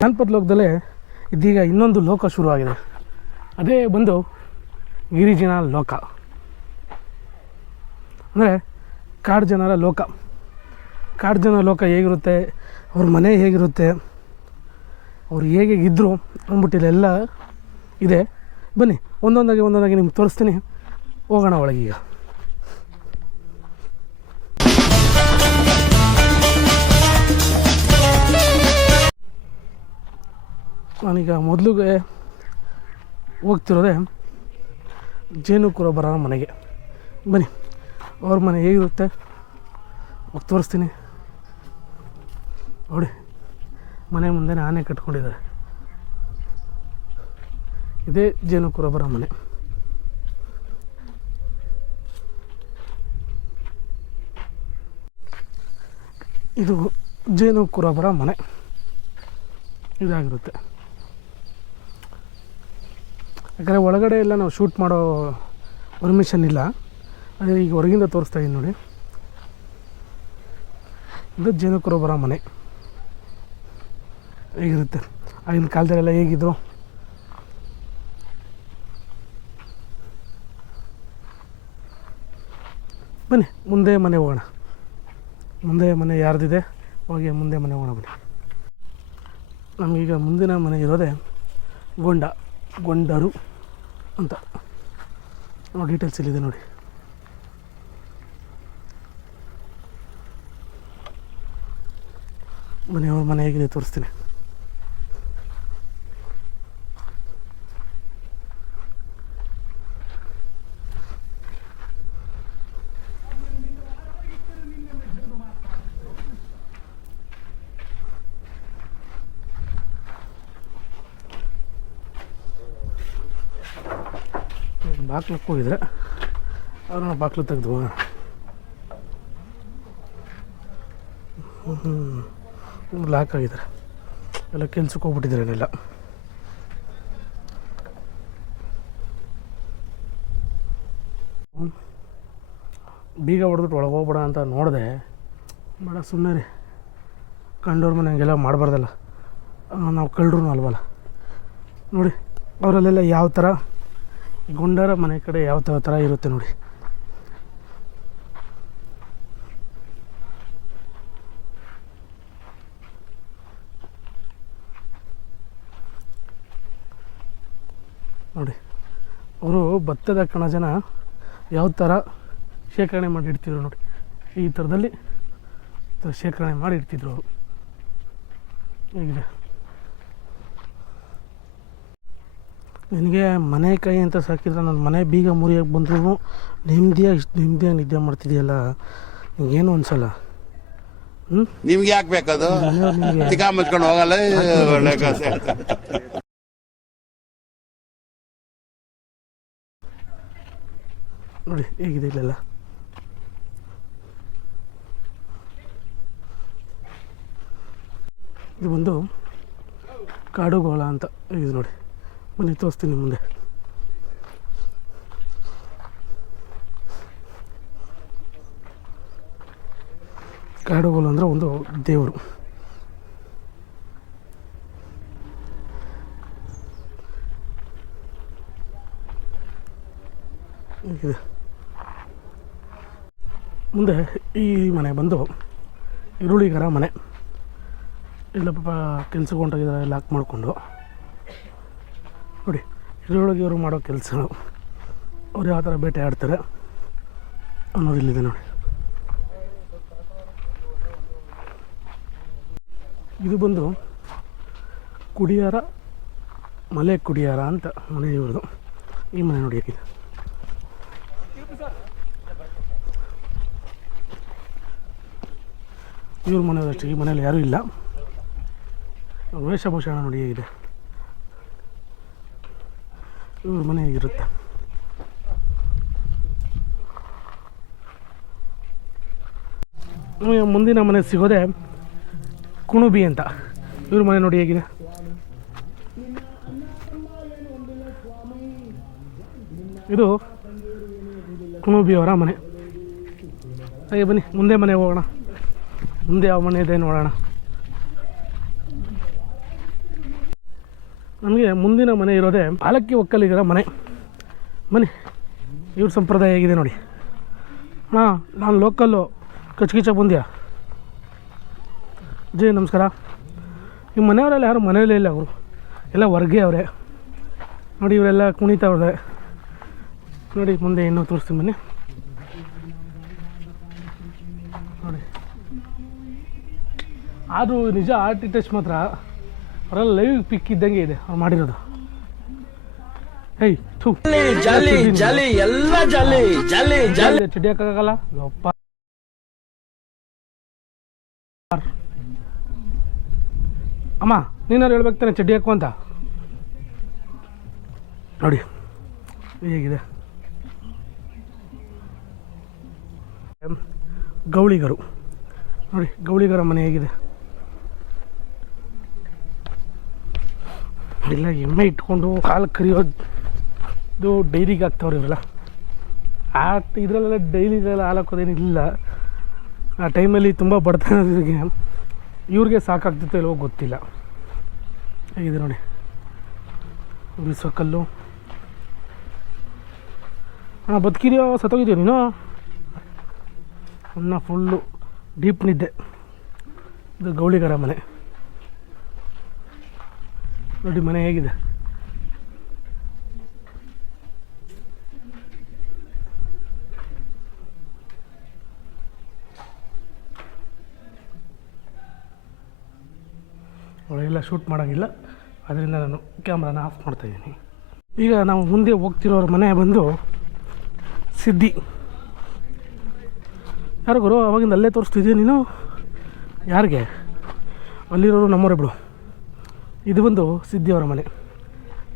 ಜಾನಪದ ಲೋಕದಲ್ಲೇ ಇದೀಗ ಇನ್ನೊಂದು ಲೋಕ ಶುರುವಾಗಿದೆ. ಅದೇ ಬಂದು ಗಿರಿಜನ ಲೋಕ, ಅಂದರೆ ಕಾಡು ಜನರ ಲೋಕ. ಕಾಡು ಜನರ ಲೋಕ ಹೇಗಿರುತ್ತೆ, ಅವ್ರ ಮನೆ ಹೇಗಿರುತ್ತೆ, ಅವ್ರು ಹೇಗೆ ಇದ್ದರು ಅಂದ್ಬಿಟ್ಟಿಲ್ಲ ಇದೆ. ಬನ್ನಿ ಒಂದೊಂದಾಗಿ ನಿಮ್ಗೆ ತೋರಿಸ್ತೀನಿ. ಹೋಗೋಣ ಒಳಗೀಗ. ನಾನೀಗ ಮೊದಲಿಗೆ ಹೋಗ್ತಿರೋದೆ ಜೇನು ಕುರುಬರ ಮನೆಗೆ. ಬನ್ನಿ ಅವ್ರ ಮನೆ ಹೇಗಿರುತ್ತೆ ಹೋಗಿ ತೋರಿಸ್ತೀನಿ. ನೋಡಿ, ಮನೆ ಮುಂದೆ ಆನೆ ಕಟ್ಕೊಂಡಿದ್ದಾರೆ. ಇದೇ ಜೇನು ಕುರುಬರ ಮನೆ. ಇದು ಜೇನು ಕುರುಬರ ಮನೆ ಇದಾಗಿರುತ್ತೆ. ಯಾಕಂದರೆ ಒಳಗಡೆ ಎಲ್ಲ ನಾವು ಶೂಟ್ ಮಾಡೋ ಪರ್ಮಿಷನ್ ಇಲ್ಲ. ಅದೇ ಈಗ ಹೊರಗಿಂದ ತೋರಿಸ್ತಾ ಇದ್ದೀನಿ ನೋಡಿ. ಇದು ಜೇನು ಕುರುಬರ ಮನೆ ಹೇಗಿರುತ್ತೆ, ಆಗಿನ ಕಾಲದಲ್ಲೆಲ್ಲ ಹೇಗಿದ್ರು. ಬನ್ನಿ ಮುಂದೆ ಮನೆ ಹೋಗೋಣ. ಮುಂದೆ ಮನೆ ಯಾರ್ದಿದೆ ಹೋಗಿ ಮುಂದೆ ಮನೆ ಹೋಗೋಣ ಬನ್ನಿ. ನಮಗೀಗ ಮುಂದಿನ ಮನೆ ಇರೋದೇ ಗೊಂಡರು ಅಂತ ಡೀಟೇಲ್ಸ್ ಇಲ್ಲಿದೆ ನೋಡಿ. ಬನ್ನಿ ಅವ್ರ ಮನೆ ಹೇಗಿದೆ ತೋರಿಸ್ತೀನಿ. ಬಾಕ್ಲಕ್ಕೆ ಹೋಗಿದ್ರೆ ಅವ್ರನ್ನ ಬಾಕ್ಲು ತೆಗೆದು ಲಾಕ್ ಆಗಿದ್ದಾರೆ. ಎಲ್ಲ ಕೆಲ್ಸಕ್ಕೆ ಹೋಗ್ಬಿಟ್ಟಿದ್ದಾರೆ ಏನೆಲ್ಲ. ಬೀಗ ಹೊಡೆದ್ಬಿಟ್ಟು ಒಳಗೆ ಹೋಗ್ಬೇಡ ಅಂತ ನೋಡಿದೆ. ಬೇಡ ಸುಮ್ಮನೆ ರೀ, ಕಂಡವ್ರ ಮನೆ ಹಂಗೆಲ್ಲ ಮಾಡಬಾರ್ದಲ್ಲ, ನಾವು ಕಳ್ಳರೂ ಅಲ್ವಲ್ಲ. ನೋಡಿ ಅವರಲ್ಲೆಲ್ಲ ಯಾವ ಥರ ಗೊಂಡರ ಮನೆ ಕಡೆ ಯಾವ ಥರ ಇರುತ್ತೆ ನೋಡಿ. ನೋಡಿ ಅವರು ಭತ್ತದ ಕಣಜನ ಯಾವ ಥರ ಶೇಖರಣೆ ಮಾಡಿ ಇಡ್ತಿದ್ರು ನೋಡಿ. ಈ ಥರದಲ್ಲಿ ಶೇಖರಣೆ ಮಾಡಿ ಇಡ್ತಿದ್ರು ಅವರು. ಹೇಗಿದೆ ನನಗೆ ಮನೆ ಕೈ ಅಂತ ಸಾಕಿದ್ರೆ ನನ್ನ ಮನೆ ಬೀಗ ಮುರಿಯೋಕ್ಕೆ ಬಂದ್ರೂ ನೆಮ್ಮದಿಯಾಗಿ ನಿದ್ದೆ ಮಾಡ್ತಿದೆಯಲ್ಲ, ಏನು ಅನ್ಸಲ್ಲ. ನಿಮ್ಗೆ ಯಾಕೆ ಬೇಕದು? ಮುಚ್ಕೊಂಡು ಹೋಗಲ್ಲ. ನೋಡಿ ಹೇಗಿದೆ ಇಲ್ಲೆಲ್ಲ. ಇದು ಬಂದು ಕಾಡುಗೋಳ ಅಂತ ಇದು ನೋಡಿ. ಬನ್ನಿ ತೋರಿಸ್ತೀನಿ ಮುಂದೆ. ಕಾಡುಗೋಲು ಅಂದರೆ ಒಂದು ದೇವರು. ಇದೆ ಮುಂದೆ ಈ ಮನೆ ಬಂದು ಈರುಳ್ಳಿಗರ ಮನೆ. ಇಲ್ಲ ಪಾಪ ಕೆಲ್ಸಕ್ಕೆ ಹೊಂಟೋಗಿದ್ದಾರೆ ಲಾಕ್ ಮಾಡಿಕೊಂಡು. ನೋಡಿ ಇದರೊಳಗೆ ಇವರು ಮಾಡೋ ಕೆಲಸ, ಅವ್ರು ಯಾವ ಥರ ಬೇಟೆ ಆಡ್ತಾರೆ ಅನ್ನೋದಿಲ್ಲಿದೆ ನೋಡಿ. ಇದು ಬಂದು ಕುಡಿಯಾರ ಮಲೆ ಕುಡಿಯಾರ ಅಂತ ಮನೆ ಇವ್ರದ್ದು. ಈ ಮನೆ ನೋಡಿ ಹೇಗಿದೆ. ಇವ್ರ ಮನೆಯಷ್ಟು ಈ ಮನೇಲಿ ಯಾರೂ ಇಲ್ಲ. ವೇಷಭೂಷಣ ನೋಡಿ ಹೇಗಿದೆ. ಇವ್ರ ಮನೆ ಹೇಗಿರುತ್ತೆ. ಮುಂದಿನ ಮನೆ ಸಿಗೋದೆ ಕುಣುಬಿ ಅಂತ. ಇವ್ರ ಮನೆ ನೋಡಿ ಹೇಗಿದೆ. ಇದು ಕುಣುಬಿಯವರ ಮನೆ. ಹಾಗೆ ಬನ್ನಿ ಮುಂದೆ ಮನೆ ಹೋಗೋಣ. ಮುಂದೆ ಯಾವ ಮನೆ ಇದೆ ನೋಡೋಣ. ನಮಗೆ ಮುಂದಿನ ಮನೆ ಇರೋದೇ ಆಲಕ್ಕಿ ಒಕ್ಕಲಿಗರ ಮನೆ. ಬನ್ನಿ, ಇವ್ರ ಸಂಪ್ರದಾಯ ಹೇಗಿದೆ ನೋಡಿ. ಹಾಂ, ನಾನು ಲೋಕಲ್ಲು ಕಚ್ಕಿಚ ಬಂದ್ಯಾ. ಜೈ ನಮಸ್ಕಾರ. ನಿಮ್ಮ ಮನೆಯವರೆಲ್ಲ ಯಾರು ಮನೆಯಲ್ಲೇ ಇಲ್ಲ, ಅವರು ಎಲ್ಲ ಹೊರ್ಗೆ ಅವರೇ ನೋಡಿ. ಇವರೆಲ್ಲ ಕುಣಿತಾವ್ರೆ ನೋಡಿ. ಮುಂದೆ ಇನ್ನೂ ತೋರಿಸ್ತೀನಿ ಬನ್ನಿ ನೋಡಿ. ಆದರೂ ನಿಜ ಆರ್ಟ್ ಟಚ್ ಮಾತ್ರ ಅವರೆಲ್ಲ ಲೈವ್ ಪಿಕ್ ಇದ್ದಂಗೆ ಇದೆ ಅವ್ರು ಮಾಡಿರೋದು. ಚಡ್ಡಿ ಹಾಕೋಕ್ಕಾಗಲ್ಲ ಯಪ್ಪ. ಅಮ್ಮ ನೀನಾರು ಹೇಳ್ಬೇಕು ತಾನೆ ಚಡ್ಡಿ ಹಾಕು ಅಂತ. ನೋಡಿ ಹೇಗಿದೆ. ಗೌಳಿಗರು ನೋಡಿ, ಗೌಳಿಗರ ಮನೆ ಹೇಗಿದೆ. ಇಲ್ಲ ಎಮ್ಮೆ ಇಟ್ಕೊಂಡು ಹಾಲು ಕರಿಯೋದು ಡೈರಿಗೆ ಹಾಕ್ತವ್ರು ಇವರೆಲ್ಲ. ಇದರಲ್ಲೆಲ್ಲ ಡೈರಿಗೆಲ್ಲ ಹಾಲು ಹಾಕೋದೇನಿಲ್ಲ. ಆ ಟೈಮಲ್ಲಿ ತುಂಬ ಬಡತನರಿಗೆ ಇವ್ರಿಗೆ ಸಾಕಾಗ್ತಿತ್ತು ಇಲ್ವೋ ಗೊತ್ತಿಲ್ಲ. ಹೇಗಿದೆ ನೋಡಿ ಬಿಸಕಲ್ಲು. ಹಾಂ, ಬದುಕಿದೆಯೋ ಸತ್ತೋಗಿದೆಯೋ ನೀನು? ಅನ್ನ ಫುಲ್ಲು ಡೀಪ್ ನಿದ್ದೆ. ಇದು ಗೌಳಿಗರ ಮನೆ ನೋಡಿ. ಮನೆ ಹೇಗಿದೆ. ಒಳಗೆಲ್ಲ ಶೂಟ್ ಮಾಡೋಂಗಿಲ್ಲ, ಅದರಿಂದ ನಾನು ಕ್ಯಾಮ್ರಾನ ಆಫ್ ಮಾಡ್ತಾಯಿದ್ದೀನಿ. ಈಗ ನಾವು ಮುಂದೆ ಹೋಗ್ತಿರೋರ ಮನೆ ಬಂದು ಸಿದ್ಧಿ. ಯಾರು ಗುರು ಅವಾಗಿಂದ ಅಲ್ಲೇ ತೋರಿಸ್ತಿದ್ದೀಯ ನೀನು? ಯಾರಿಗೆ? ಅಲ್ಲಿರೋರು ನಮ್ಮವರೇ ಬಿಡು. ಇದು ಬಂದು ಸಿದ್ಧಿಯವರ ಮನೆ.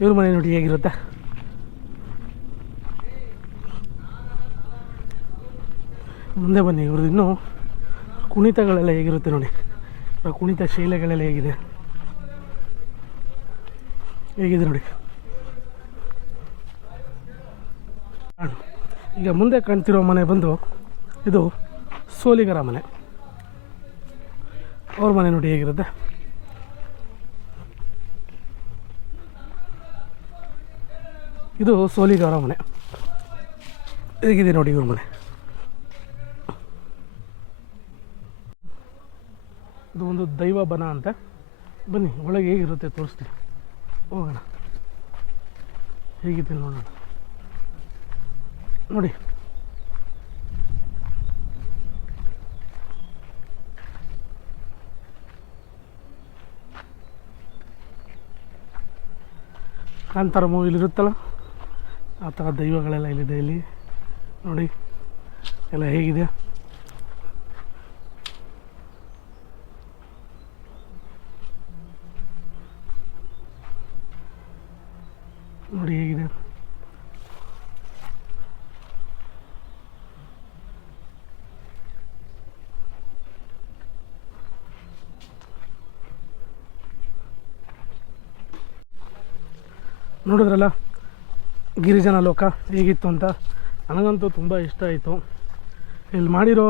ಇವ್ರ ಮನೆ ನೋಡಿ ಹೇಗಿರುತ್ತೆ. ಮುಂದೆ ಬನ್ನಿ. ಇವ್ರದ್ದು ಇನ್ನೂ ಕುಣಿತಗಳೆಲ್ಲ ಹೇಗಿರುತ್ತೆ ನೋಡಿ. ಕುಣಿತ ಶೈಲಿಗಳೆಲ್ಲ ಹೇಗಿದೆ ನೋಡಿ. ಈಗ ಮುಂದೆ ಕಾಣ್ತಿರೋ ಮನೆ ಬಂದು ಇದು ಸೋಲಿಗರ ಮನೆ. ಅವ್ರ ಮನೆ ನೋಡಿ ಹೇಗಿರುತ್ತೆ. ಇದು ಸೋಲಿಗರ ಮನೆ ಹೇಗಿದೆ ನೋಡಿ. ಇವ್ರ ಮನೆ ಇದು ಒಂದು ದೈವ ಬನ ಅಂತ. ಬನ್ನಿ ಒಳಗೆ ಹೇಗಿರುತ್ತೆ ತೋರಿಸ್ತೀನಿ, ಹೋಗೋಣ. ಹೇಗಿದೆ ನೋಡೋಣ ನೋಡಿ. ಕಾಂತಾರ ಮೂವಿಲಿರುತ್ತಲ್ಲ ಆ ಥರ ದೈವಗಳೆಲ್ಲ ಇಲ್ಲಿದೆ. ಇಲ್ಲಿ ನೋಡಿ ಎಲ್ಲ ಹೇಗಿದೆ. ನೋಡಿ ಹೇಗಿದೆ. ನೋಡಿದ್ರಲ್ಲ ಗಿರಿಜನ ಲೋಕ ಹೇಗಿತ್ತು ಅಂತ. ನನಗಂತೂ ತುಂಬ ಇಷ್ಟ ಆಯಿತು. ಇಲ್ಲಿ ಮಾಡಿರೋ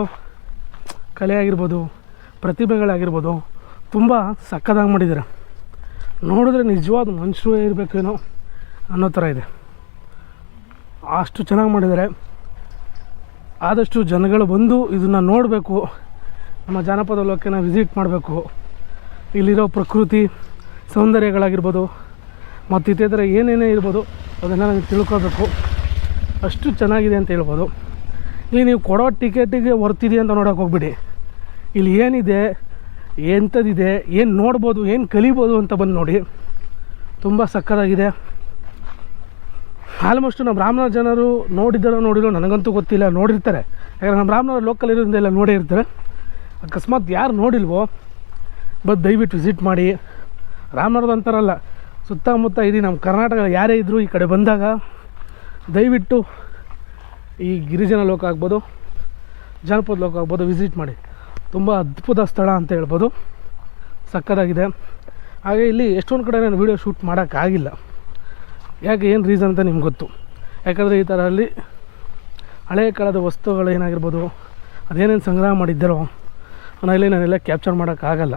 ಕಲೆ ಆಗಿರ್ಬೋದು, ಪ್ರತಿಭೆಗಳಾಗಿರ್ಬೋದು ತುಂಬ ಸಕ್ಕದಾಗಿ ಮಾಡಿದ್ದಾರೆ. ನೋಡಿದ್ರೆ ನಿಜವಾದ ಮನುಷ್ಯರು ಇರಬೇಕೇನೋ ಅನ್ನೋ ಥರ ಇದೆ. ಅಷ್ಟು ಚೆನ್ನಾಗಿ ಮಾಡಿದ್ದಾರೆ. ಆದಷ್ಟು ಜನಗಳು ಬಂದು ಇದನ್ನು ನೋಡಬೇಕು. ನಮ್ಮ ಜಾನಪದ ಲೋಕನ ವಿಸಿಟ್ ಮಾಡಬೇಕು. ಇಲ್ಲಿರೋ ಪ್ರಕೃತಿ ಸೌಂದರ್ಯಗಳಾಗಿರ್ಬೋದು ಮತ್ತು ಇತರ ಏನೇನೇ ಇರ್ಬೋದು ಅದನ್ನು ನಾವು ತಿಳ್ಕೊಬೇಕು. ಅಷ್ಟು ಚೆನ್ನಾಗಿದೆ ಅಂತ ಹೇಳ್ಬೋದು. ಇಲ್ಲಿ ನೀವು ಕೊಡೋ ಟಿಕೆಟಿಗೆ ವರ್ತಿದೆ ಅಂತ ನೋಡೋಕೆ ಹೋಗ್ಬಿಡಿ. ಇಲ್ಲಿ ಏನಿದೆ, ಎಂಥದ್ದಿದೆ, ಏನು ನೋಡ್ಬೋದು, ಏನು ಕಲಿಬೋದು ಅಂತ ಬಂದು ನೋಡಿ. ತುಂಬ ಸಕ್ಕತ್ತಾಗಿದೆ. ಆಲ್ಮೋಸ್ಟು ನಮ್ಮ ರಾಮನಗರ ಜನರು ನೋಡಿರೋ ನನಗಂತೂ ಗೊತ್ತಿಲ್ಲ. ನೋಡಿರ್ತಾರೆ, ಯಾಕಂದರೆ ನಮ್ಮ ರಾಮನಗರ ಲೋಕಲ್ ಇರೋದ್ರಿಂದ ನೋಡೇ ಇರ್ತಾರೆ. ಅಕಸ್ಮಾತ್ ಯಾರು ನೋಡಿಲ್ವೋ ಬಂದು ದಯವಿಟ್ಟು ವಿಸಿಟ್ ಮಾಡಿ. ರಾಮನಗರದ ಅಂತಾರಲ್ಲ, ಸುತ್ತಮುತ್ತ ಇಡೀ ನಮ್ಮ ಕರ್ನಾಟಕ ಯಾರೇ ಇದ್ದರೂ ಈ ಕಡೆ ಬಂದಾಗ ದಯವಿಟ್ಟು ಈ ಗಿರಿಜನ ಲೋಕ ಆಗ್ಬೋದು, ಜಾನಪದ ಲೋಕ ಆಗ್ಬೋದು ವಿಸಿಟ್ ಮಾಡಿ. ತುಂಬ ಅದ್ಭುತ ಸ್ಥಳ ಅಂತ ಹೇಳ್ಬೋದು. ಸಕ್ಕತ್ತಾಗಿದೆ. ಹಾಗೆ ಇಲ್ಲಿ ಎಷ್ಟೊಂದು ಕಡೆ ನಾನು ವೀಡಿಯೋ ಶೂಟ್ ಮಾಡೋಕ್ಕಾಗಿಲ್ಲ. ಯಾಕೆ, ಏನು ರೀಸನ್ ಅಂತ ನಿಮ್ಗೆ ಗೊತ್ತು. ಯಾಕಂದರೆ ಈ ಥರ ಅಲ್ಲಿ ಹಳೆಯ ಕಾಲದ ವಸ್ತುಗಳು ಏನಾಗಿರ್ಬೋದು, ಅದೇನೇನು ಸಂಗ್ರಹ ಮಾಡಿದ್ದಾರೋ ನಾನೆಲ್ಲ ಕ್ಯಾಪ್ಚರ್ ಮಾಡೋಕ್ಕಾಗಲ್ಲ.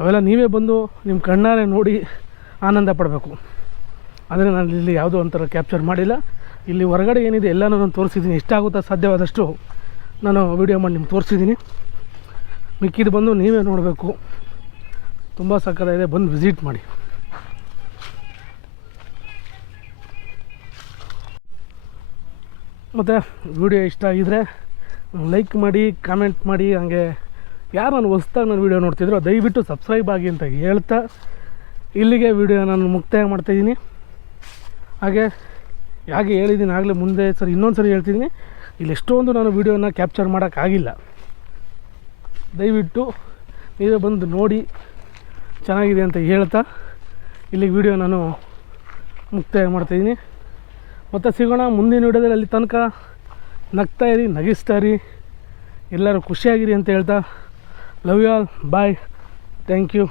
ಅವೆಲ್ಲ ನೀವೇ ಬಂದು ನಿಮ್ಮ ಕಣ್ಣಾರೆ ನೋಡಿ ಆನಂದ ಪಡಬೇಕು. ಆದರೆ ನಾನು ಇಲ್ಲಿ ಯಾವುದೋ ಒಂಥರ ಕ್ಯಾಪ್ಚರ್ ಮಾಡಿಲ್ಲ. ಇಲ್ಲಿ ಹೊರಗಡೆ ಏನಿದೆ ಎಲ್ಲನೂ ನಾನು ತೋರಿಸಿದ್ದೀನಿ. ಎಷ್ಟಾಗುತ್ತೋ ಸಾಧ್ಯವಾದಷ್ಟು ನಾನು ವೀಡಿಯೋ ಮಾಡಿ ನಿಮ್ಗೆ ತೋರಿಸಿದ್ದೀನಿ. ಮಿಕ್ಕಿದ್ದು ಬಂದು ನೀವೇ ನೋಡಬೇಕು. ತುಂಬ ಸಕ್ಕತ್ತಾಗಿದೆ, ಬಂದು ವಿಸಿಟ್ ಮಾಡಿ. ಮತ್ತು ವಿಡಿಯೋ ಇಷ್ಟ ಆಗಿದರೆ ಲೈಕ್ ಮಾಡಿ, ಕಾಮೆಂಟ್ ಮಾಡಿ. ಹಂಗೆ ಯಾರು ನಾನು ಹೊಸ್ದಾಗಿ ನಾನು ವೀಡಿಯೋ ನೋಡ್ತಿದ್ರು ದಯವಿಟ್ಟು ಸಬ್ಸ್ಕ್ರೈಬ್ ಆಗಿ ಅಂತ ಹೇಳ್ತಾ ಇಲ್ಲಿಗೆ ವೀಡಿಯೋ ನಾನು ಮುಕ್ತಾಯ ಮಾಡ್ತಾಯಿದ್ದೀನಿ. ಹಾಗೆ ಹೇಳಿದ್ದೀನಿ ಆಗಲೇ, ಮುಂದೆ ಸರಿ ಇನ್ನೊಂದು ಸರಿ ಹೇಳ್ತಿದ್ದೀನಿ, ಇಲ್ಲಿ ಎಷ್ಟೊಂದು ನಾನು ವೀಡಿಯೋನ ಕ್ಯಾಪ್ಚರ್ ಮಾಡೋಕ್ಕಾಗಿಲ್ಲ. ದಯವಿಟ್ಟು ನೀವೇ ಬಂದು ನೋಡಿ ಚೆನ್ನಾಗಿದೆ ಅಂತ ಹೇಳ್ತಾ ಇಲ್ಲಿಗೆ ವೀಡಿಯೋ ನಾನು ಮುಕ್ತಾಯ ಮಾಡ್ತಾಯಿದ್ದೀನಿ. ಮತ್ತು ಸಿಗೋಣ ಮುಂದಿನ ವೀಡಿಯೋದಲ್ಲಿ. ಅಲ್ಲಿ ತನಕ ನಗ್ತಾಯಿರಿ, ನಗಿಸ್ತಾ ಇರಿ, ಎಲ್ಲರೂ ಖುಷಿಯಾಗಿರಿ ಅಂತ ಹೇಳ್ತಾ love you all, bye, thank you.